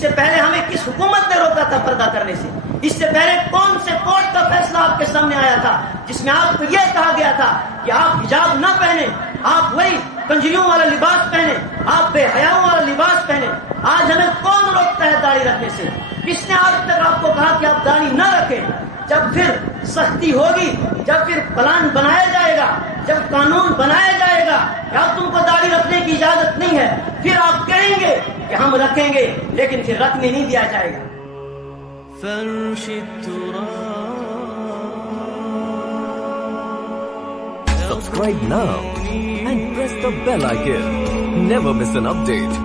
سے پہلے ہمیں کس حکومت نے روکا تھا پردہ کرنے سے؟ اس سے پہلے کون سے کورٹ کا فیصلہ آپ کے سامنے آیا تھا جس میں آپ کو یہ کہا گیا تھا کہ آپ حجاب نہ پہنیں، آپ وہی کنجریوں والا لباس پہنیں، آپ بے حیاؤں والا لباس پہنیں؟ آج ہمیں کون روکتا ہے داڑھی رکھنے سے؟ کس نے آج تک آپ کو کہا کہ آپ داڑھی نہ رکھیں؟ جب پھر سختی ہوگی، جب پھر پلان بنایا جائے گا، جب قانون بنایا جائے گا کہ اب تم کو داڑھی رکھنے کی اجازت نہیں ہے، پھر آپ کہیں گے کہ ہم رکھیں گے، لیکن پھر رکھنے نہیں دیا جائے گا۔ Subscribe now and press the bell icon. Never miss an update.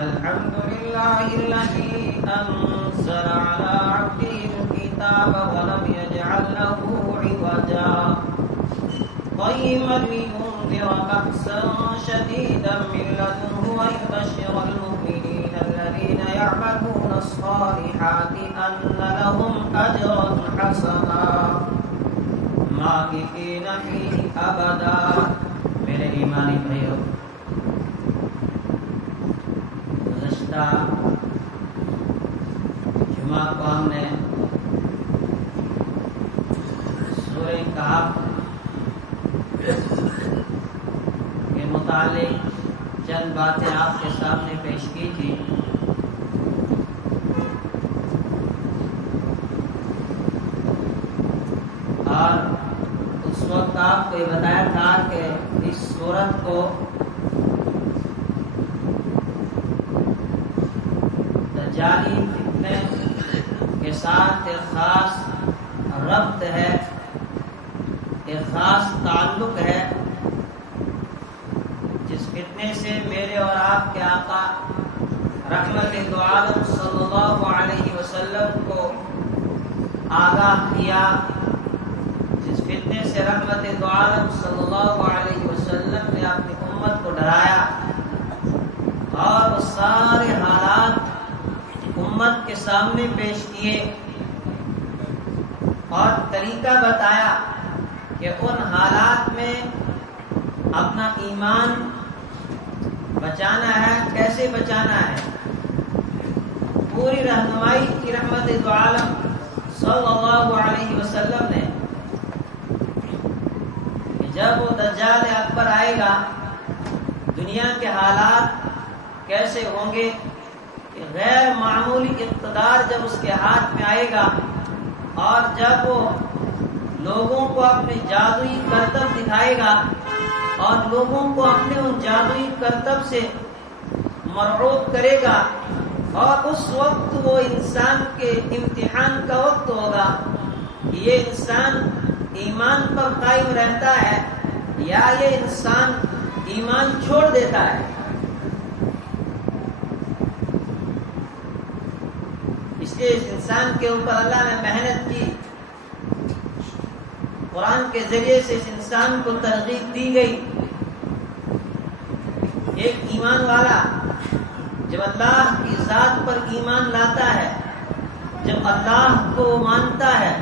الحمد لله الذي أنزل على عبده الكتاب ولم يجعل له عوجا قيما لينذر بأسا شديدا من لدنه ويبشر المؤمنين الذين يعملون الصالحات أن لهم أجرا حسنا ماكثين فيه أبدا۔ میرے ایمانی بھائیو، جمعہ کو ہم نے سورہ کہف کے متعلق چند باتیں آپ کے سامنے پیش کی تھی۔ اور اس وقت آپ کو یہ بتایا تھا کہ اس سورت کو دجالی فتنے کے ساتھ ایک خاص ربط ہے، ایک خاص تعلق ہے، جس فتنے سے میرے اور آپ کے آقا رحمت دو عالم صلی اللہ علیہ وسلم کو آگاہ کیا، جس فتنے سے رحمت دو عالم صلی اللہ علیہ وسلم نے اپنی امت کو ڈرایا، اور وہ سارے حالات امت کے سامنے پیش کیے اور طریقہ بتایا کہ ان حالات میں اپنا ایمان بچانا ہے، کیسے بچانا ہے۔ پوری رہنمائی کی رحمت دو عالم صلی اللہ علیہ وسلم نے کہ جب وہ دجال اکبر آئے گا، دنیا کے حالات کیسے ہوں گے، غیر معمولی اقتدار جب اس کے ہاتھ میں آئے گا، اور جب وہ لوگوں کو اپنے جادوئی کرتب دکھائے گا اور لوگوں کو اپنے ان جادوئی کرتب سے مرعوب کرے گا، اور اس وقت وہ انسان کے امتحان کا وقت ہوگا کہ یہ انسان ایمان پر قائم رہتا ہے یا یہ انسان ایمان چھوڑ دیتا ہے۔ اس لیے اس انسان کے اوپر اللہ نے محنت کی، قرآن کے ذریعے سے اس انسان کو ترغیب دی گئی۔ ایک ایمان والا جب اللہ کی ذات پر ایمان لاتا ہے، جب اللہ کو مانتا ہے،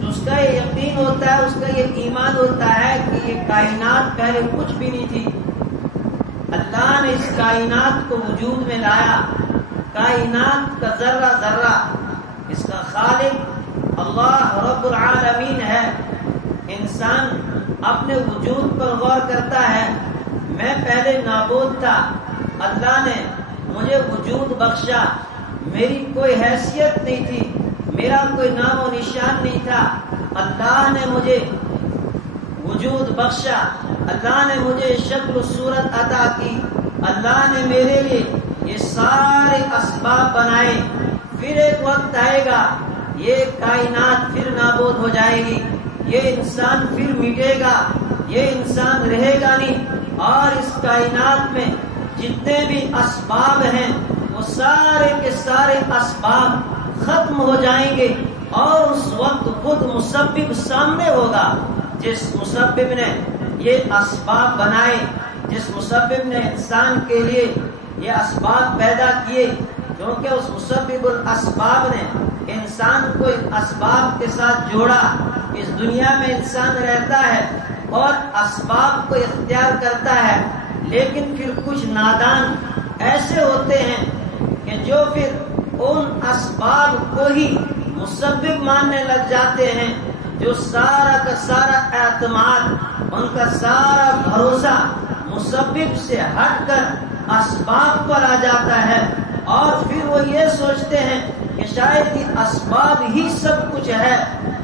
تو اس کا یہ یقین ہوتا ہے، اس کا یہ ایمان ہوتا ہے کہ یہ کائنات پہلے کچھ بھی نہیں تھی، اللہ نے اس کائنات کو وجود میں لایا، کائنات کا ذرہ ذرہ اس کا خالق اللہ رب العالمین ہے۔ انسان اپنے وجود پر غور کرتا ہے، میں پہلے نابود تھا، اللہ نے مجھے وجود بخشا، میری کوئی حیثیت نہیں تھی، میرا کوئی نام و نشان نہیں تھا، اللہ نے مجھے وجود بخشا، اللہ نے مجھے شکل و صورت عطا کی، اللہ نے میرے لیے یہ سارے اسباب بنائے۔ پھر ایک وقت آئے گا، یہ کائنات پھر نابود ہو جائے گی، یہ انسان پھر مٹے گا، یہ انسان رہے گا نہیں، اور اس کائنات میں جتنے بھی اسباب ہیں وہ سارے سارے اسباب ختم ہو جائیں گے اور اس وقت خود مسبب سامنے ہوگا. جس مسبب نے یہ اسباب بنائے، جس مسبب نے انسان کے لیے یہ اسباب پیدا کیے، کیونکہ اس مسبب الاسباب نے انسان کو ان اسباب کے ساتھ جوڑا. اس دنیا میں انسان رہتا ہے اور اسباب کو اختیار کرتا ہے، لیکن پھر کچھ نادان ایسے ہوتے ہیں کہ جو پھر ان اسباب کو ہی مسبب ماننے لگ جاتے ہیں، جو سارا کا سارا اعتماد، ان کا سارا بھروسہ مسبب سے ہٹ کر اسباب پر آ جاتا ہے، اور پھر وہ یہ سوچتے ہیں کہ شاید یہ اسباب ہی سب کچھ ہے،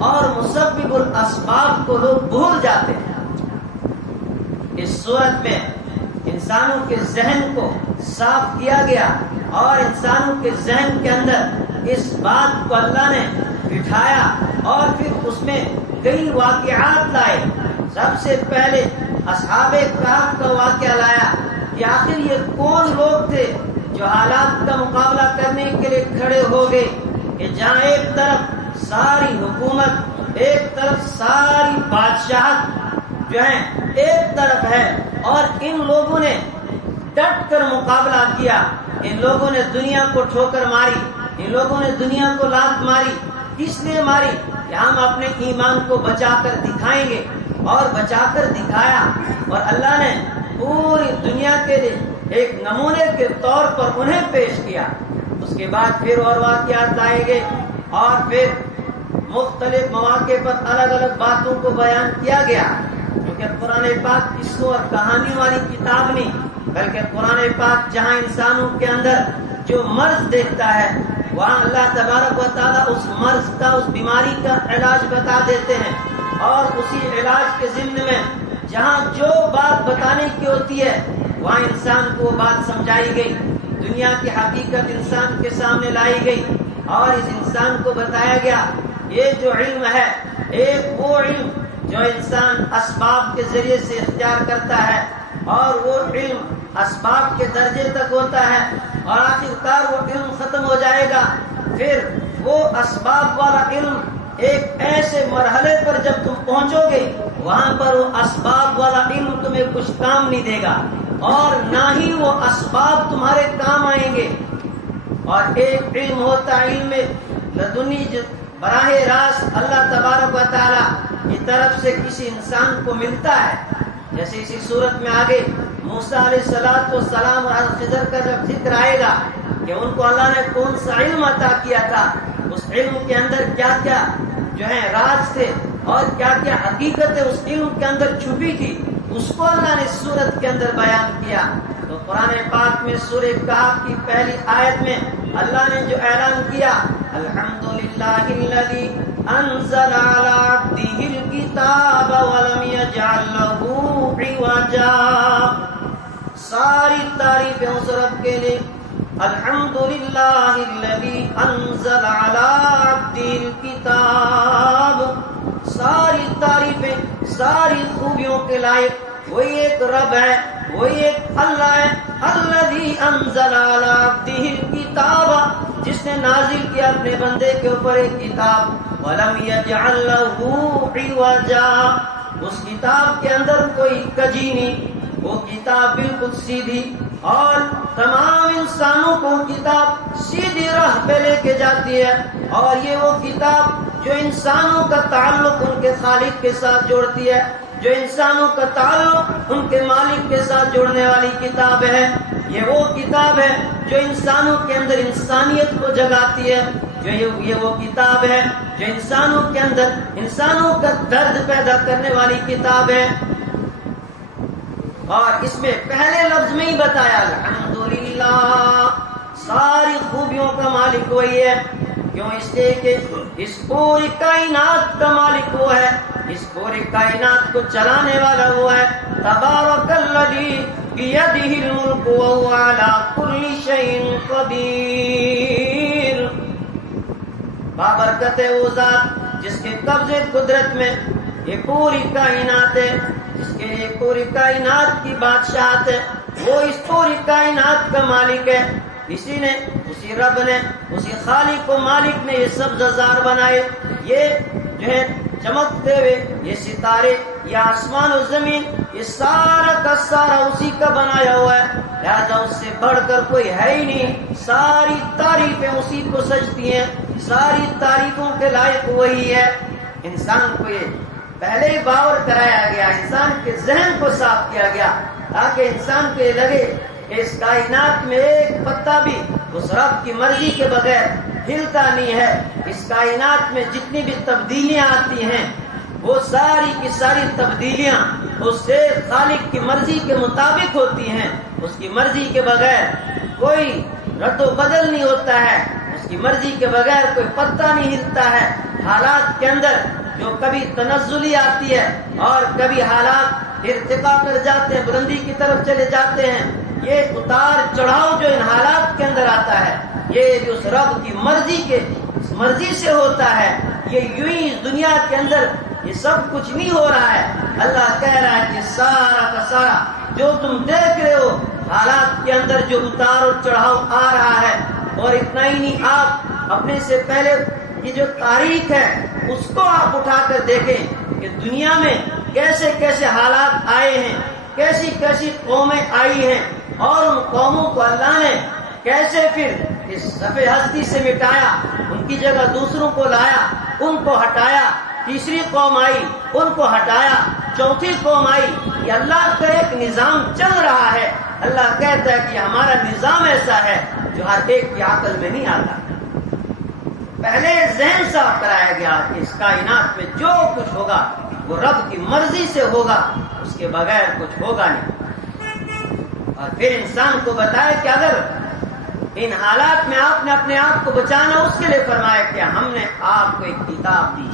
اور مسبب الاسباب کو لوگ بھول جاتے ہیں. اس صورت میں انسانوں کے ذہن کو صاف کیا گیا اور انسانوں کے ذہن کے اندر اس بات کو اللہ نے بٹھایا اور پھر اس میں کئی واقعات لائے. سب سے پہلے اصحاب کہف کا واقعہ لایا کہ آخر یہ کون لوگ تھے جو حالات کا مقابلہ کرنے کے لیے کھڑے ہو گئے کہ جہاں ایک طرف ساری حکومت، ایک طرف ساری بادشاہت جو ہے ایک طرف ہے، اور ان لوگوں نے ڈٹ کر مقابلہ کیا. ان لوگوں نے دنیا کو ٹھوکر ماری، ان لوگوں نے دنیا کو لات ماری. کس لیے ماری؟ کہ ہم اپنے ایمان کو بچا کر دکھائیں گے، اور بچا کر دکھایا. اور اللہ نے پوری دنیا کے لیے ایک نمونے کے طور پر انہیں پیش کیا. اس کے بعد پھر اور واقعات لائے گئے، اور پھر مختلف مواقع پر الگ الگ باتوں کو بیان کیا گیا. کیونکہ قرآن پاک قصوں اور کہانی والی کتاب نہیں، بلکہ قرآن پاک جہاں انسانوں کے اندر جو مرض دیکھتا ہے، وہاں اللہ تبارک و تعالیٰ اس مرض کا، اس بیماری کا علاج بتا دیتے ہیں. اور اسی علاج کے ضمن میں جہاں جو بات بتانے کی ہوتی ہے وہاں انسان کو وہ بات سمجھائی گئی. دنیا کی حقیقت انسان کے سامنے لائی گئی، اور اس انسان کو بتایا گیا یہ جو علم ہے، ایک وہ علم جو انسان اسباب کے ذریعے سے اختیار کرتا ہے، اور وہ علم اسباب کے درجے تک ہوتا ہے، اور آخرکار وہ علم ختم ہو جائے گا. پھر وہ اسباب والا علم ایک ایسے مرحلے پر جب تم پہنچو گے، وہاں پر وہ اسباب والا علم تمہیں کچھ کام نہیں دے گا، اور نہ ہی وہ اسباب تمہارے کام آئیں گے. اور ایک علم ہوتا ہے علم لدنی، براہ راست اللہ تبارک و تعالیٰ کی طرف سے کسی انسان کو ملتا ہے. جیسے اسی صورت میں آگے موسیٰ علیہ السلام اور خضر کا جب ذکر آئے گا کہ ان کو اللہ نے کون سا علم عطا کیا تھا، اس علم کے اندر کیا کیا جو ہے راز تھے اور کیا کیا حقیقت اس علم کے اندر چھپی تھی، اس کو اللہ نے سورت کے اندر بیان کیا. تو قرآن پاک میں سورہ کہف کی پہلی آیت میں اللہ نے جو اعلان کیا، الحمدللہ الذی انزل علی عبدہ الکتاب ولم یجعل لہ عوجا. ساری تعریفیں اس رب کے لیے. الحمدللہ الذی انزل علی عبدہ الکتاب. ساری تعریفیں، ساری خوبیوں کے لائق وہی ایک رب ہے، وہی ایک اللہ ہے. الذی انزل علی عبدہ الکتاب، جس نے نازل کیا اپنے بندے کے اوپر ایک کتاب. ولم یجعل لہ عوجا، اس کتاب کے اندر کوئی کجی نہیں، وہ کتاب بالکل سیدھی، اور تمام انسانوں کو کتاب سیدھی راہ پہ لے کے جاتی ہے. اور یہ وہ کتاب جو انسانوں کا تعلق ان کے خالق کے ساتھ جوڑتی ہے، جو انسانوں کا تعلق ان کے مالک کے ساتھ جوڑنے والی کتاب ہے. یہ وہ کتاب ہے جو انسانوں کے اندر انسانیت کو جگاتی ہے. یہ وہ کتاب ہے جو انسانوں کے اندر انسانوں کا درد پیدا کرنے والی کتاب ہے. اور اس میں پہلے لفظ میں ہی بتایا الحمدللہ، ساری خوبیوں کا مالک وہی ہے. کیوں؟ اس لیے کہ اس پوری کائنات کا مالک وہ ہے، اس پوری کائنات کو چلانے والا وہ ہے. تبارک الذی بیدہ الملک وہو علی کل شیء قدیر. بابرکت ہے وہ ذات جس کے قبضے قدرت میں یہ پوری کائنات ہے، جس کے لیے پوری کائنات کی بادشاہت ہے. وہ اس پوری کائنات کا مالک ہے. اسی نے، اسی رب نے، اسی خالق و مالک نے یہ سبززار بنائے، یہ جو ہے چمکتے ہوئے یہ ستارے، یہ آسمان و زمین، یہ سارا کا سارا اسی کا بنایا ہوا ہے، لہذا اس سے بڑھ کر کوئی ہے ہی نہیں، ساری تعریفیں اسی کو سجتی ہیں، ساری تعریفوں کے لائق وہی ہے۔ انسان کو یہ پہلے ہی باور کرایا گیا، انسان کے ذہن کو صاف کیا گیا تاکہ انسان کو یہ لگے کہ اس کائنات میں ایک پتا بھی اس رب کی مرضی کے بغیر ہلتا نہیں ہے، اس کائنات میں جتنی بھی تبدیلیاں آتی ہیں وہ ساری کی ساری تبدیلیاں اس سے خالق کی مرضی کے مطابق ہوتی ہیں، اس کی مرضی کے بغیر کوئی رد و بدل نہیں ہوتا ہے، اس کی مرضی کے بغیر کوئی پتا نہیں ہلتا ہے۔ حالات کے اندر جو کبھی تنزلی آتی ہے اور کبھی حالات ارتقا کر جاتے ہیں، بلندی کی طرف چلے جاتے ہیں، یہ اتار چڑھاؤ جو ان حالات کے اندر آتا ہے یہ بھی اس رب کی مرضی سے ہوتا ہے۔ یہ یوں ہی دنیا کے اندر یہ سب کچھ نہیں ہو رہا ہے، اللہ کہہ رہا ہے کہ سارا کا سارا جو تم دیکھ رہے ہو حالات کے اندر جو اتار و چڑھاؤ آ رہا ہے، اور اتنا ہی نہیں، آپ اپنے سے پہلے کی جو تاریخ ہے اس کو آپ اٹھا کر دیکھیں کہ دنیا میں کیسے کیسے حالات آئے ہیں، کیسی کیسی قومیں آئی ہیں، اور ان قوموں کو اللہ نے کیسے پھر اس صفحہ ہستی سے مٹایا، ان کی جگہ دوسروں کو لایا، ان کو ہٹایا، تیسری قوم آئی ان کو ہٹایا، چوتھی قوم آئی۔ یہ اللہ کا ایک نظام چل رہا ہے۔ اللہ کہتا ہے کہ ہمارا نظام ایسا ہے جو ہر ایک کی عقل میں نہیں آتا۔ پہلے ذہن صاف کرایا گیا کہ اس کائنات میں جو کچھ ہوگا وہ رب کی مرضی سے ہوگا، اس کے بغیر کچھ ہوگا نہیں۔ اور پھر انسان کو بتایا کہ اگر ان حالات میں آپ نے اپنے آپ کو بچانا، اس کے لیے فرمایا کہ ہم نے آپ کو ایک کتاب دی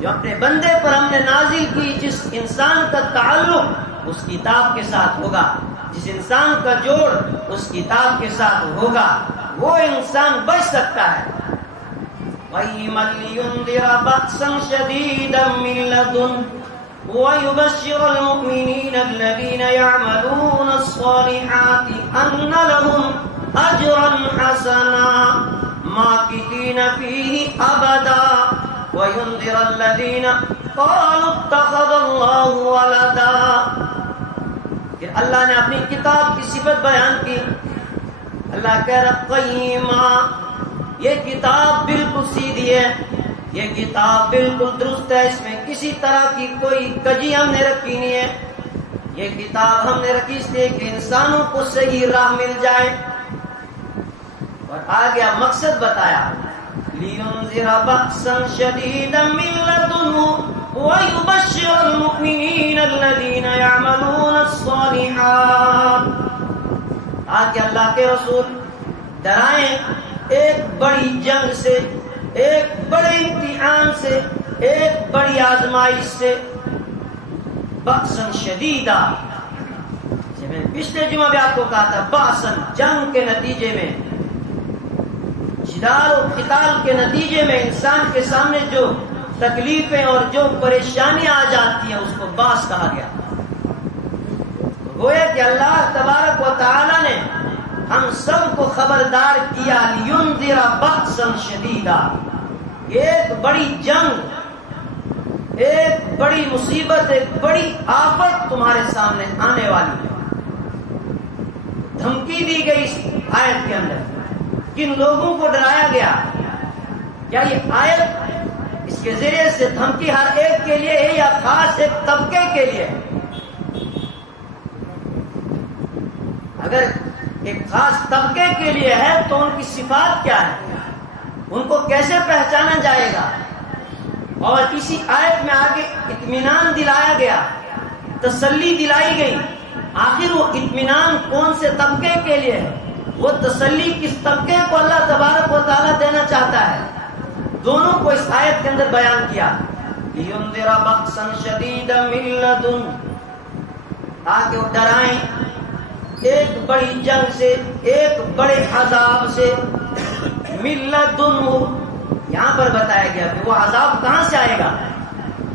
جو اپنے بندے پر ہم نے نازل کی، جس انسان کا تعلق اس کتاب کے ساتھ ہوگا، جس انسان کا جوڑ اس کتاب کے ساتھ ہوگا، وہ انسان بچ سکتا ہے۔ قَيِّمًا لِيُنذِرَ بَأْسًا شَدِيدًا مِّن لَّدُنْهُ وَيُبَشِّرَ الْمُؤْمِنِينَ الَّذِينَ يَعْمَلُونَ الصَّالِحَاتِ أَنَّ لَهُمْ أَجْرًا حَسَنًا مَّاكِثِينَ فِيهِ أَبَدًا وَيُنذِرَ الَّذِينَ قَالُوا اتَّخَذَ اللَّهُ وَلَدًا۔ پھر اللہ نے اپنی کتاب کی صفت بیان کی۔ اللہ کہہ رہا قیمہ، یہ کتاب بالکل سیدھی ہے، یہ کتاب بالکل درست ہے، اس میں کسی طرح کی کوئی کجی ہم نے رکھی نہیں ہے۔ یہ کتاب ہم نے رکھی اس لیے کہ انسانوں کو صحیح راہ مل جائے، اور آگے مقصد بتایا لِيُنذِرَ بَأْسًا شَدِيدًا مِّن لَّدُنْهُ وَيُبَشِّرَ الْمُؤْمِنِينَ الَّذِينَ يَعْمَلُونَ الصَّالِحَاتِ، تاکہ اللہ کے رسول ڈرائیں ایک بڑی جنگ سے، ایک بڑے امتحان سے، ایک بڑی آزمائش سے۔ بأسًا شدیدا، میں پچھلے جمعہ بھی آپ کو کہا تھا، بأسًا جنگ کے نتیجے میں، جدال و قتال کے نتیجے میں انسان کے سامنے جو تکلیفیں اور جو پریشانیاں آ جاتی ہیں اس کو باس کہا گیا۔ گویا کہ اللہ تبارک و تعالی نے ہم سب کو خبردار کیا، لِيُنذِرَ بَأْسًا شَدِيدًا، ایک بڑی جنگ، ایک بڑی مصیبت، ایک بڑی آفت تمہارے سامنے آنے والی ہے۔ دھمکی دی گئی اس آیت کے اندر، کن لوگوں کو ڈرایا گیا؟ کیا یہ آیت اس کے ذریعے سے دھمکی ہر ایک کے لیے ہے یا خاص ایک طبقے کے لیے؟ اگر ایک خاص طبقے کے لیے ہے تو ان کی صفات کیا ہے، ان کو کیسے پہچانا جائے گا؟ اور اسی آیت میں آگے اطمینان دلایا گیا، تسلی دلائی گئی۔ آخر وہ اطمینان کون سے طبقے کے لیے ہے، وہ تسلی کس طبقے کو اللہ تبارک و تعالیٰ دینا چاہتا ہے؟ دونوں کو اس آیت کے اندر بیان کیا۔ لِيُنذِرَ بَأْسًا شَدِيدًا مِّن لَّدُنْهُ، تاکہ وہ ڈرائیں ایک بڑی جنگ سے، ایک بڑے عذاب سے۔ مِن لَّدُنْهُ، یہاں پر بتایا گیا کہ وہ عذاب کہاں سے آئے گا؟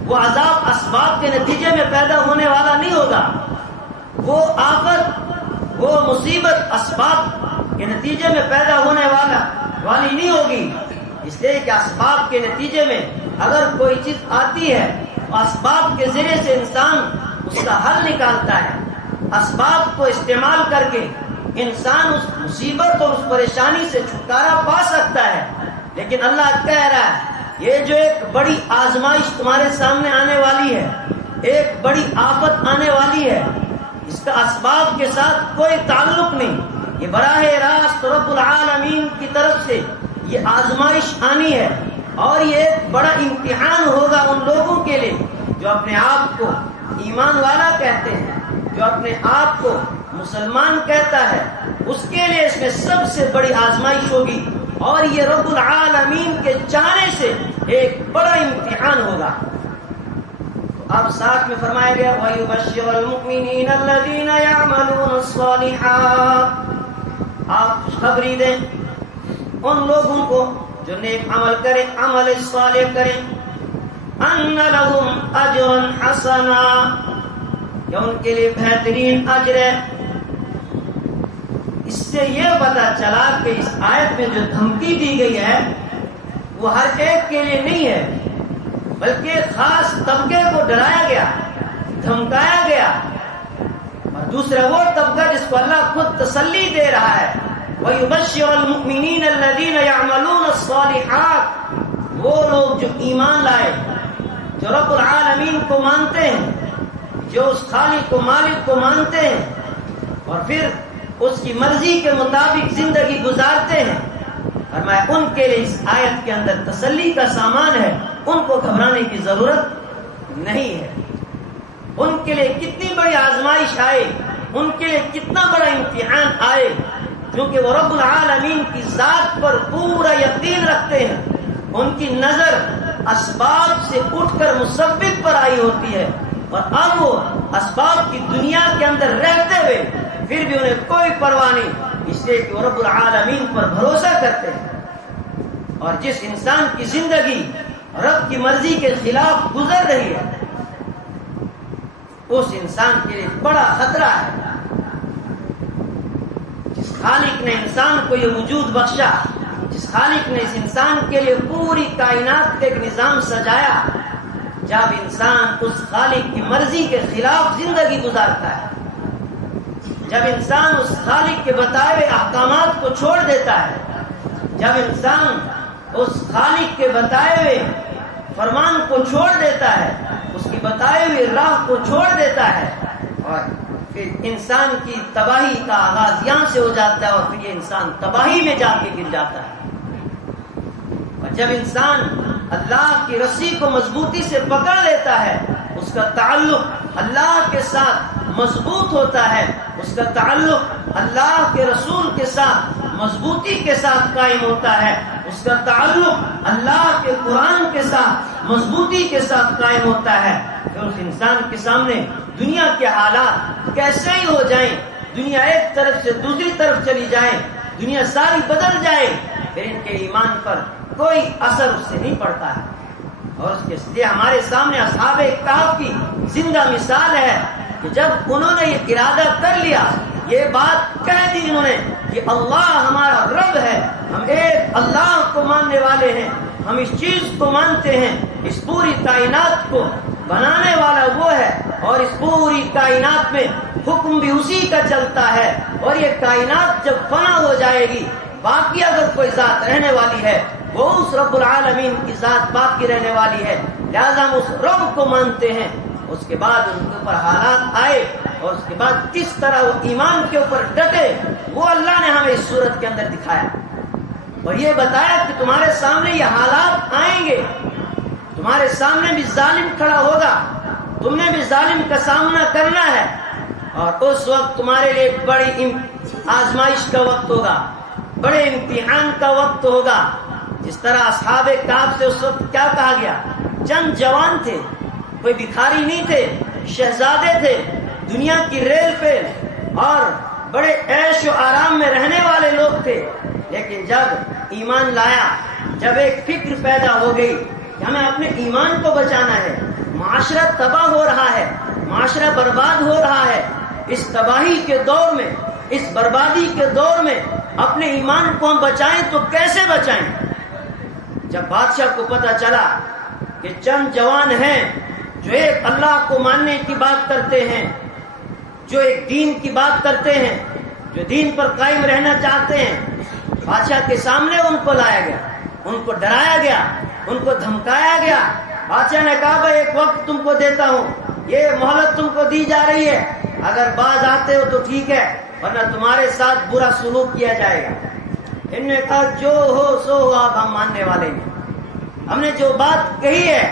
وہ عذاب اسباب کے نتیجے میں پیدا ہونے والا نہیں ہوگا، وہ آفت، وہ مصیبت اسباب کے نتیجے میں پیدا ہونے والی نہیں ہوگی، اس لیے کہ اسباب کے نتیجے میں اگر کوئی چیز آتی ہے تو اسباب کے ذریعے سے انسان اس کا حل نکالتا ہے، اسباب کو استعمال کر کے انسان اس مصیبت اور اس پریشانی سے چھٹکارا پا سکتا ہے۔ لیکن اللہ کہہ رہا ہے یہ جو ایک بڑی آزمائش تمہارے سامنے آنے والی ہے، ایک بڑی آفت آنے والی ہے، اس کا اسباب کے ساتھ کوئی تعلق نہیں، یہ براہ راست رب العالمین کی طرف سے یہ آزمائش آنی ہے، اور یہ ایک بڑا امتحان ہوگا ان لوگوں کے لیے جو اپنے آپ کو ایمان والا کہتے ہیں، جو اپنے آپ کو مسلمان کہتا ہے، اس کے لیے اس میں سب سے بڑی آزمائش ہوگی، اور یہ رب العالمین کے چاہنے سے ایک بڑا امتحان ہوگا۔ اب ساتھ میں فرمایا گیا وَيُبَشِّرُ الْمُؤْمِنِينَ الَّذِينَ يَعْمَلُونَ الصَّالِحَاتِ، آپ خوشخبری دیں ان لوگوں کو جو نیک عمل کریں، عمل صالح کریں، أَنَّ لَهُمْ أَجْرًا حَسَنًا، کہ ان کے لیے بہترین اجر ہے۔ اس سے یہ پتا چلا کہ اس آیت میں جو دھمکی دی گئی ہے وہ ہر ایک کے لیے نہیں ہے، بلکہ خاص طبقے کو ڈرایا گیا، دھمکایا گیا، اور دوسرا وہ طبقہ جس کو اللہ خود تسلی دے رہا ہے وَيُبَشِّرُ الْمُؤْمِنِينَ الَّذِينَ يَعْمَلُونَ الصَّالِحَاتِ، وہ لوگ جو ایمان لائے، جو رب العالمین کو مانتے ہیں، جو اس خالق کو مالک کو مانتے ہیں، اور پھر اس کی مرضی کے مطابق زندگی گزارتے ہیں، فرمایا ان کے لیے اس آیت کے اندر تسلی کا سامان ہے، ان کو گھبرانے کی ضرورت نہیں ہے۔ ان کے لیے کتنی بڑی آزمائش آئے، ان کے لیے کتنا بڑا امتحان آئے، کیونکہ وہ رب العالمین کی ذات پر پورا یقین رکھتے ہیں، ان کی نظر اسباب سے اٹھ کر مسبب پر آئی ہوتی ہے، اور اب وہ اسباب کی دنیا کے اندر رہتے ہوئے پھر بھی انہیں کوئی پرواہ نہیں، اس لیے کہ وہ رب العالمین پر بھروسہ کرتے ہیں۔ اور جس انسان کی زندگی رب کی مرضی کے خلاف گزر رہی ہے اس انسان کے لیے بڑا خطرہ ہے۔ جس خالق نے انسان کو یہ وجود بخشا، جس خالق نے اس انسان کے لیے پوری کائنات کا ایک نظام سجایا، جب انسان اس خالق کی مرضی کے خلاف زندگی گزارتا ہے، جب انسان اس خالق کے بتائے ہوئے احکامات کو چھوڑ دیتا ہے، جب انسان اس خالق کے بتائے ہوئے فرمان کو چھوڑ دیتا ہے، اس کی بتائے ہوئے راہ کو چھوڑ دیتا ہے، اور پھر انسان کی تباہی کا آغاز یہاں سے ہو جاتا ہے، اور پھر یہ انسان تباہی میں جا کے گر جاتا ہے۔ اور جب انسان اللہ کی رسی کو مضبوطی سے پکڑ لیتا ہے، اس کا تعلق اللہ کے ساتھ مضبوط ہوتا ہے، اس کا تعلق اللہ کے رسول کے ساتھ مضبوطی کے ساتھ قائم ہوتا ہے، اس کا تعلق اللہ کے قرآن کے ساتھ مضبوطی کے ساتھ قائم ہوتا ہے، پھر اس انسان کے سامنے دنیا کے حالات کیسے ہی ہو جائیں، دنیا ایک طرف سے دوسری طرف چلی جائے، دنیا ساری بدل جائے، پھر ان کے ایمان پر کوئی اثر اس سے نہیں پڑتا ہے۔ اور اس کے لیے ہمارے سامنے اصحاب کہف کی زندہ مثال ہے کہ جب انہوں نے یہ ارادہ کر لیا، یہ بات کہہ دی انہوں نے کہ اللہ ہمارا رب ہے، ہم ایک اللہ کو ماننے والے ہیں، ہم اس چیز کو مانتے ہیں، اس پوری کائنات کو بنانے والا وہ ہے، اور اس پوری کائنات میں حکم بھی اسی کا چلتا ہے، اور یہ کائنات جب فنا ہو جائے گی، باقی اگر کوئی ذات رہنے والی ہے وہ اس رب العالمین کی ذات باقی رہنے والی ہے، لہذا ہم اس رب کو مانتے ہیں۔ اس کے بعد ان کے اوپر حالات آئے، اور اس کے بعد کس طرح وہ ایمان کے اوپر ڈٹے، وہ اللہ نے ہمیں اس صورت کے اندر دکھایا، اور یہ بتایا کہ تمہارے سامنے یہ حالات آئیں گے، تمہارے سامنے بھی ظالم کھڑا ہوگا، تم نے بھی ظالم کا سامنا کرنا ہے، اور اس وقت تمہارے لیے بڑی آزمائش کا وقت ہوگا، بڑے امتحان کا وقت ہوگا۔ جس طرح اصحاب کہف سے اس وقت کیا کہا گیا، چند جوان تھے، کوئی بھکاری نہیں تھے، شہزادے تھے، دنیا کی ریل پہ اور بڑے عیش و آرام میں رہنے والے لوگ تھے، لیکن جب ایمان لایا، جب ایک فکر پیدا ہو گئی کہ ہمیں اپنے ایمان کو بچانا ہے، معاشرہ تباہ ہو رہا ہے، معاشرہ برباد ہو رہا ہے، اس تباہی کے دور میں، اس بربادی کے دور میں اپنے ایمان کو ہم بچائیں تو کیسے بچائیں؟ جب بادشاہ کو پتا چلا کہ چند جوان ہیں جو ایک اللہ کو ماننے کی بات کرتے ہیں، جو ایک دین کی بات کرتے ہیں، جو دین پر قائم رہنا چاہتے ہیں، بادشاہ کے سامنے ان کو لایا گیا، ان کو ڈرایا گیا، ان کو دھمکایا گیا۔ بادشاہ نے کہا بھائی ایک وقت تم کو دیتا ہوں، یہ مہلت تم کو دی جا رہی ہے، اگر باز آتے ہو تو ٹھیک ہے، ورنہ تمہارے ساتھ برا سلوک کیا جائے گا۔ ان نے کہا جو ہو سو ہو، آپ ہم ماننے والے ہیں، ہم نے جو بات کہی ہے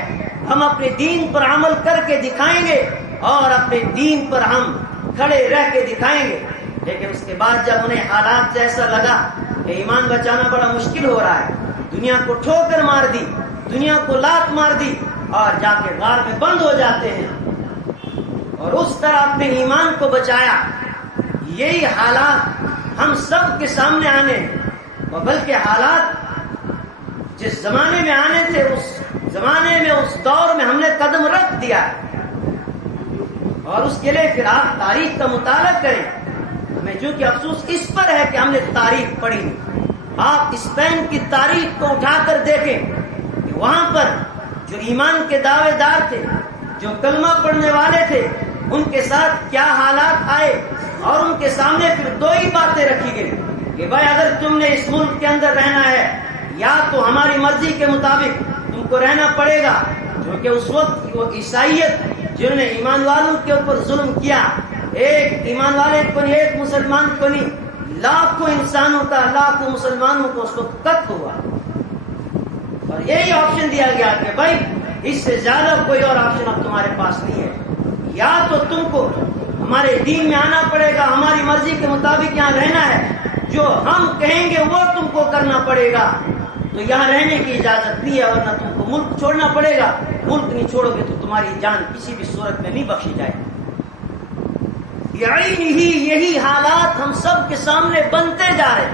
ہم اپنے دین پر عمل کر کے دکھائیں گے اور اپنے دین پر ہم کھڑے رہ کے دکھائیں گے۔ لیکن اس کے بعد جب انہیں حالات سے ایسا لگا کہ ایمان بچانا بڑا مشکل ہو رہا ہے، دنیا کو ٹھوکر مار دی، دنیا کو لات مار دی اور جا کے غار میں بند ہو جاتے ہیں اور اس طرح اپنے ایمان کو بچایا۔ یہی حالات ہم سب کے سامنے آنے اور بلکہ حالات جس زمانے میں آنے تھے اس زمانے میں اس دور میں ہم نے قدم رکھ دیا اور اس کے لیے پھر آپ تاریخ کا مطالعہ کریں۔ ہمیں چونکہ افسوس اس پر ہے کہ ہم نے تاریخ پڑھی نہیں۔ آپ اسپین کی تاریخ کو اٹھا کر دیکھیں کہ وہاں پر جو ایمان کے دعوے دار تھے، جو کلمہ پڑھنے والے تھے، ان کے ساتھ کیا حالات آئے اور ان کے سامنے پھر دو ہی باتیں رکھی گئی کہ بھائی اگر تم نے اس ملک کے اندر رہنا ہے یا تو ہماری مرضی کے مطابق تم کو رہنا پڑے گا، کیونکہ اس وقت وہ عیسائیت جنہوں نے ایمان والوں کے اوپر ظلم کیا، ایک ایمان والے کو نہیں، ایک مسلمان کو نہیں، لاکھوں انسانوں کا، لاکھوں مسلمانوں کو اس وقت قتل ہوا اور یہی آپشن دیا گیا کہ بھائی اس سے زیادہ کوئی اور آپشن اب تمہارے پاس نہیں ہے، یا تو تم کو ہمارے دین میں آنا پڑے گا، ہماری مرضی کے مطابق یہاں رہنا ہے، جو ہم کہیں گے وہ تم کو کرنا پڑے گا، تو یہاں رہنے کی اجازت نہیں ہے، ورنہ تم کو ملک چھوڑنا پڑے گا، ملک نہیں چھوڑو گے تو تمہاری جان کسی بھی صورت میں نہیں بخشی جائے گی۔ یہی حالات ہم سب کے سامنے بنتے جا رہے ہیں۔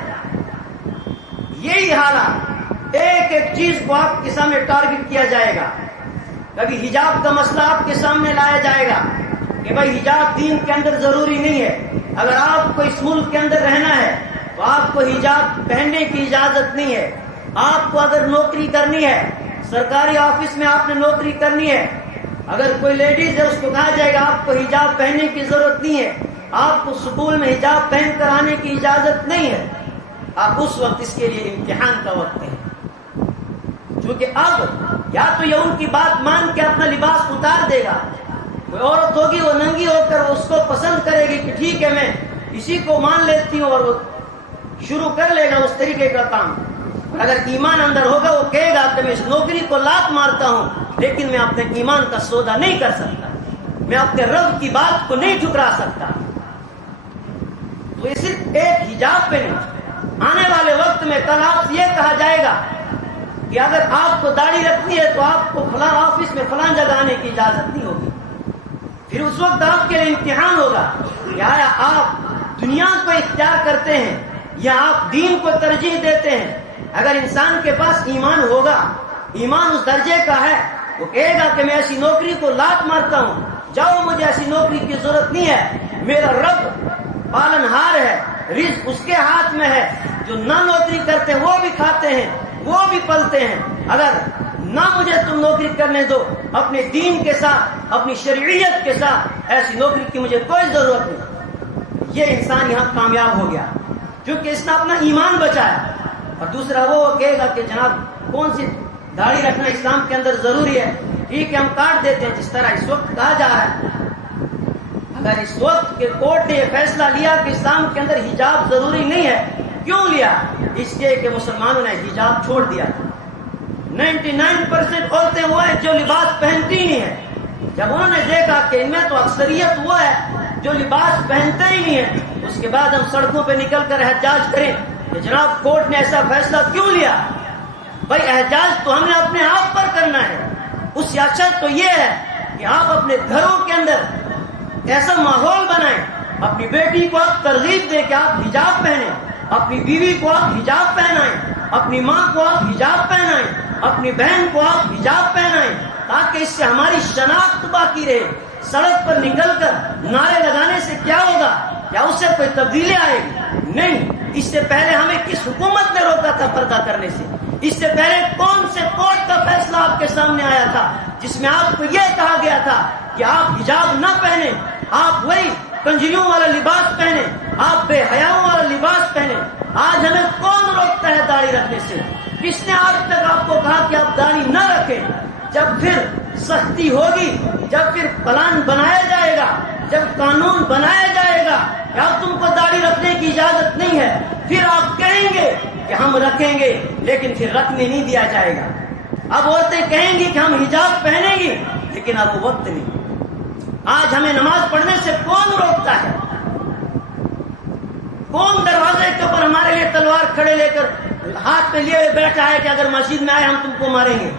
یہی حالات، ایک ایک چیز کو آپ کے سامنے ٹارگٹ کیا جائے گا۔ کبھی حجاب کا مسئلہ آپ کے سامنے لایا جائے گا کہ بھائی حجاب دین کے اندر ضروری نہیں ہے، اگر آپ کو اس ملک کے اندر رہنا ہے تو آپ کو حجاب پہننے کی اجازت نہیں ہے۔ آپ کو اگر نوکری کرنی ہے، سرکاری آفس میں آپ نے نوکری کرنی ہے، اگر کوئی لیڈیز ہے اس کو کہا جائے گا آپ کو حجاب پہننے کی ضرورت نہیں ہے، آپ کو سکول میں حجاب پہن کر آنے کی اجازت نہیں ہے۔ اب اس وقت اس کے لیے امتحان کا وقت ہے، کیونکہ اب یا تو یہ ان کی بات مان کے اپنا لباس اتار دے گا، کوئی عورت ہوگی وہ ننگی ہو کر اس کو پسند کرے گی کہ ٹھیک ہے میں اسی کو مان لیتی ہوں، اور وہ شروع کر لے گا اس طریقے کا کام۔ اور اگر ایمان اندر ہوگا وہ کہے گا کہ میں اس نوکری کو لات مارتا ہوں لیکن میں اپنے ایمان کا سودا نہیں کر سکتا، میں اپنے رب کی بات کو نہیں ٹھکرا سکتا۔ تو یہ صرف ایک حجاب پہ نہیں، آنے والے وقت میں کل آپ سے یہ کہا جائے گا کہ اگر آپ کو داڑھی رکھنی ہے تو آپ کو فلاں آفس میں فلاں جگہ آنے کی اجازت نہیں ہوگی۔ پھر اس وقت آپ کے لیے امتحان ہوگا کہ آیا آپ دنیا کو اختیار کرتے ہیں یا آپ دین کو ترجیح دیتے ہیں۔ اگر انسان کے پاس ایمان ہوگا، ایمان اس درجے کا ہے، وہ کہے گا کہ میں ایسی نوکری کو لات مارتا ہوں، جاؤ مجھے ایسی نوکری کی ضرورت نہیں ہے، میرا رب پالنہار ہے، رزق اس کے ہاتھ میں ہے، جو نہ نوکری کرتے وہ بھی کھاتے ہیں، وہ بھی پلتے ہیں، اگر نہ مجھے تم نوکری کرنے دو، اپنے دین کے ساتھ، اپنی شرعیت کے ساتھ ایسی نوکری کی مجھے کوئی ضرورت نہیں۔ یہ انسان یہاں کامیاب ہو گیا کیونکہ اس نے اپنا ایمان بچایا۔ اور دوسرا وہ کہے گا کہ جناب کون سی داڑھی رکھنا اسلام کے اندر ضروری ہے، ٹھیک ہے ہم کاٹ دیتے ہیں، جس طرح اس وقت کہا جا رہا ہے۔ اگر اس وقت کے کورٹ نے یہ فیصلہ لیا کہ اسلام کے اندر حجاب ضروری نہیں ہے، کیوں لیا؟ اس لیے کہ مسلمانوں نے حجاب چھوڑ دیا تھا۔ 99% عورتیں وہ ہیں جو لباس پہنتی نہیں ہیں۔ جب انہوں نے دیکھا کہ ان میں تو اکثریت وہ ہے جو لباس پہنتے ہی نہیں ہے، اس کے بعد ہم سڑکوں پہ نکل کر احتجاج کریں کہ جناب کورٹ نے ایسا فیصلہ کیوں لیا؟ بھائی احتجاج تو ہم نے اپنے آپ پر کرنا ہے۔ اس سے اچھا تو یہ ہے کہ آپ اپنے گھروں کے اندر ایسا ماحول بنائیں، اپنی بیٹی کو آپ ترغیب دیں کہ آپ حجاب پہنیں، اپنی بیوی کو آپ حجاب پہنائیں، اپنی ماں کو آپ حجاب پہنائیں، اپنی بہن کو آپ حجاب پہنائیں، تاکہ اس سے ہماری شناخت باقی رہے۔ سڑک پر نکل کر نعرے لگانے سے کیا ہوگا؟ کیا اس سے کوئی تبدیلی آئے گی؟ نہیں۔ اس سے پہلے ہمیں کس حکومت نے روکا تھا پردہ کرنے سے؟ اس سے پہلے کون سے کورٹ کا فیصلہ آپ کے سامنے آیا تھا جس میں آپ کو یہ کہا گیا تھا کہ آپ حجاب نہ پہنے، آپ وہی کنجریوں والا لباس پہنے، آپ بے حیاؤں والا لباس پہنے؟ آج ہمیں کون روکتا ہے داڑھی رکھنے سے؟ کس نے آج تک آپ کو کہا کہ آپ داڑھی نہ رکھیں؟ جب پھر سختی ہوگی، جب پھر پلان بنایا جائے گا، جب قانون بنایا جائے گا کہ اب تم کو داڑھی رکھنے کی اجازت نہیں ہے، پھر آپ کہیں گے کہ ہم رکھیں گے، لیکن پھر رکھنے نہیں دیا جائے گا۔ اب عورتیں کہیں گی کہ ہم حجاب پہنیں گی، لیکن اب وہ وقت نہیں۔ آج ہمیں نماز پڑھنے سے کون روکتا ہے؟ کون دروازے کے اوپر ہمارے لیے تلوار کھڑے لے کر ہاتھ میں لیے ہوئے بیٹھا ہے کہ اگر مسجد میں آئے ہم تم کو ماریں گے؟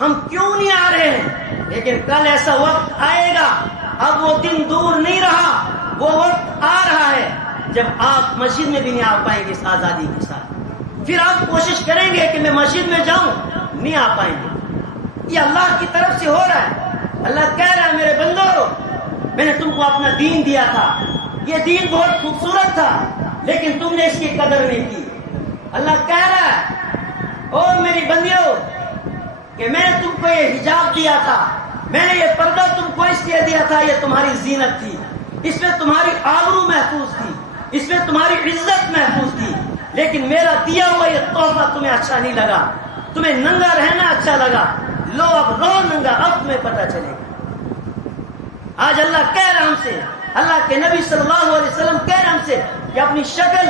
ہم کیوں نہیں آ رہے ہیں؟ لیکن کل ایسا وقت آئے گا، اب وہ دن دور نہیں رہا، وہ وقت آ رہا ہے جب آپ مسجد میں بھی نہیں آ پائیں گے اس آزادی کے ساتھ۔ پھر آپ کوشش کریں گے کہ میں مسجد میں جاؤں، نہیں آ پائیں گے۔ یہ اللہ کی طرف سے ہو رہا ہے۔ اللہ کہہ رہا ہے میرے بندو، میں نے تم کو اپنا دین دیا تھا، یہ دین بہت خوبصورت تھا، لیکن تم نے اس کی قدر نہیں کی۔ اللہ کہہ رہا ہے او میری بندیوں کہ میں نے تم کو یہ حجاب دیا تھا، میں نے یہ پردہ تم کو اس لیے دیا تھا، یہ تمہاری زینت تھی، اس میں تمہاری آبرو محفوظ تھی، اس میں تمہاری عزت محفوظ تھی، لیکن میرا دیا ہوا یہ تحفہ تمہیں اچھا نہیں لگا، تمہیں ننگا رہنا اچھا لگا، لو اب رو ننگا، اب تمہیں پتہ چلے گا۔ آج اللہ کہہ رہا ہم سے، اللہ کے نبی صلی اللہ علیہ وسلم کہہ رہے ہم سے کہ اپنی شکل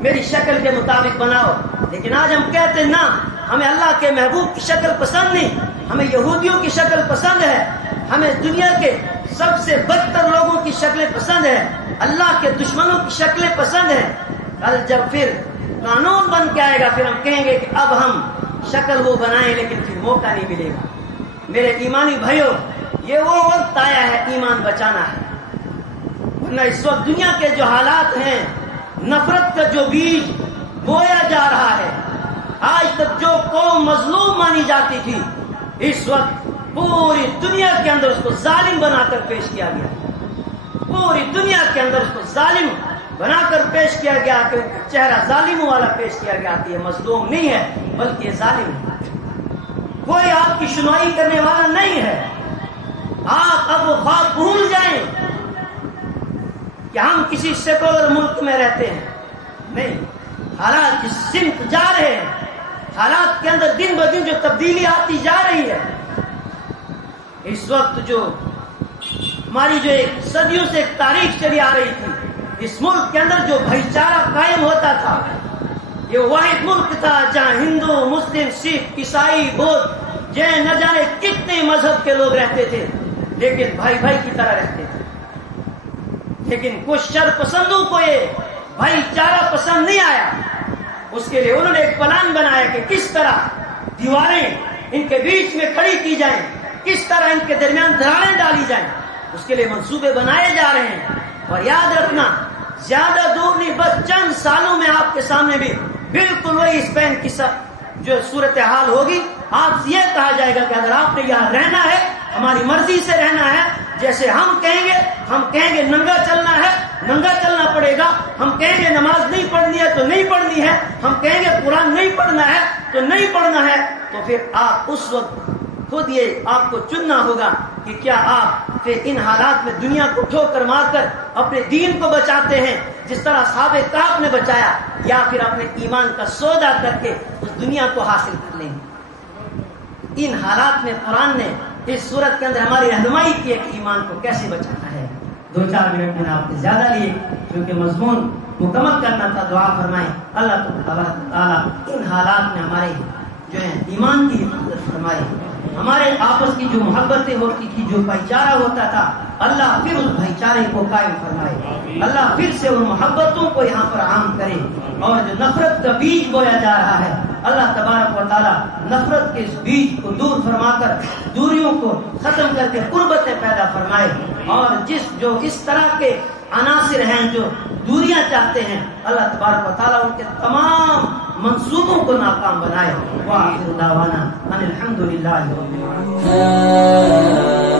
میری شکل کے مطابق بناؤ، لیکن آج ہم کہتے ہیں نہ، ہمیں اللہ کے محبوب کی شکل پسند نہیں، ہمیں یہودیوں کی شکل پسند ہے، ہمیں دنیا کے سب سے بدتر لوگوں کی شکلیں پسند ہیں، اللہ کے دشمنوں کی شکلیں پسند ہیں۔ کل جب پھر قانون بن کے آئے گا، پھر ہم کہیں گے کہ اب ہم شکل وہ بنائیں، لیکن پھر موقع نہیں ملے گا۔ میرے ایمانی بھائیوں، یہ وہ وقت آیا ہے ایمان بچانا ہے، ورنہ اس وقت دنیا کے جو حالات ہیں، نفرت کا جو بیج بویا جا رہا ہے، آج تک جو قوم مظلوم مانی جاتی تھی، اس وقت پوری دنیا کے اندر اس کو ظالم بنا کر پیش کیا گیا، پوری دنیا کے اندر اس کو ظالم بنا کر پیش کیا گیا، کہ چہرہ ظالموں والا پیش کیا گیا کہ یہ مظلوم نہیں ہے بلکہ یہ ظالم ہے، کوئی آپ کی سنوائی کرنے والا نہیں ہے۔ آپ اب وہ خواب بھول جائیں کہ ہم کسی سیکولر ملک میں رہتے ہیں، نہیں، حالات جس سمت جا رہے ہیں، حالات کے اندر دن بدن جو تبدیلی آتی جا رہی ہے، اس وقت جو ہماری جو ایک صدیوں سے ایک تاریخ چلی آ رہی تھی، اس ملک کے اندر جو بھائی چارہ قائم ہوتا تھا، یہ واحد ملک تھا جہاں ہندو، مسلم، سکھ، عیسائی، بودھ، جین، نہ جانے کتنے مذہب کے لوگ رہتے تھے، لیکن بھائی بھائی کی طرح رہتے تھے۔ لیکن کچھ شر پسندوں کو یہ بھائی چارہ پسند نہیں آیا، اس کے لیے انہوں نے ایک پلان بنایا کہ کس طرح دیواریں ان کے بیچ میں کھڑی کی جائیں، کس طرح ان کے درمیان دراڑیں ڈالی جائیں، اس کے لیے منصوبے بنائے جا رہے ہیں۔ اور یاد رکھنا، زیادہ دور نہیں، بس چند سالوں میں آپ کے سامنے بھی بالکل وہی اسپین کی جو صورتحال ہوگی۔ آپ سے یہ کہا جائے گا کہ اگر آپ نے یہاں رہنا ہے، ہماری مرضی سے رہنا ہے، جیسے ہم کہیں گے ننگا چلنا ہے، ننگا چلنا پڑے گا، ہم کہیں گے نماز نہیں پڑھنی ہے تو نہیں پڑھنی ہے، ہم کہیں گے قرآن نہیں پڑھنا ہے تو نہیں پڑھنا ہے، تو پھر آپ اس وقت خود یہ آپ کو چننا ہوگا کہ کیا آپ پھر ان حالات میں دنیا کو ٹھوکر مار کر اپنے دین کو بچاتے ہیں جس طرح اصحاب کہف نے بچایا، یا پھر اپنے ایمان کا سودا کر کے اس دنیا کو حاصل کر لیں گے۔ ان حالات میں قرآن نے اس صورت کے اندر ہماری رہنمائی کی ہے کہ ایمان کو کیسے بچانا ہے۔ 2-4 منٹ میں نے آپ سے زیادہ لیے کیونکہ مضمون مکمل کرنا تھا۔ دعا فرمائیں اللہ تعالیٰ ان حالات میں ہمارے جو ہے ایمان کی حفاظت فرمائے، ہمارے آپس کی جو محبتیں ہوتی تھی، جو بھائی چارہ ہوتا تھا، اللہ پھر اس بھائی چارے کو قائم فرمائے، اللہ پھر سے ان محبتوں کو یہاں پر عام کرے، اور جو نفرت کا بیج بویا جا رہا ہے، اللہ تبارک و تعالیٰ نفرت کے اس بیج کو دور فرما کر دوریوں کو ختم کر کے قربتیں پیدا فرمائے، اور جو اس طرح کے عناصر ہیں جو دوریاں چاہتے ہیں، اللہ تبارک و تعالیٰ ان کے تمام منصوبوں کو ناکام بنائے۔ وآخر دعوانا ان الحمد للہ رب العالمین۔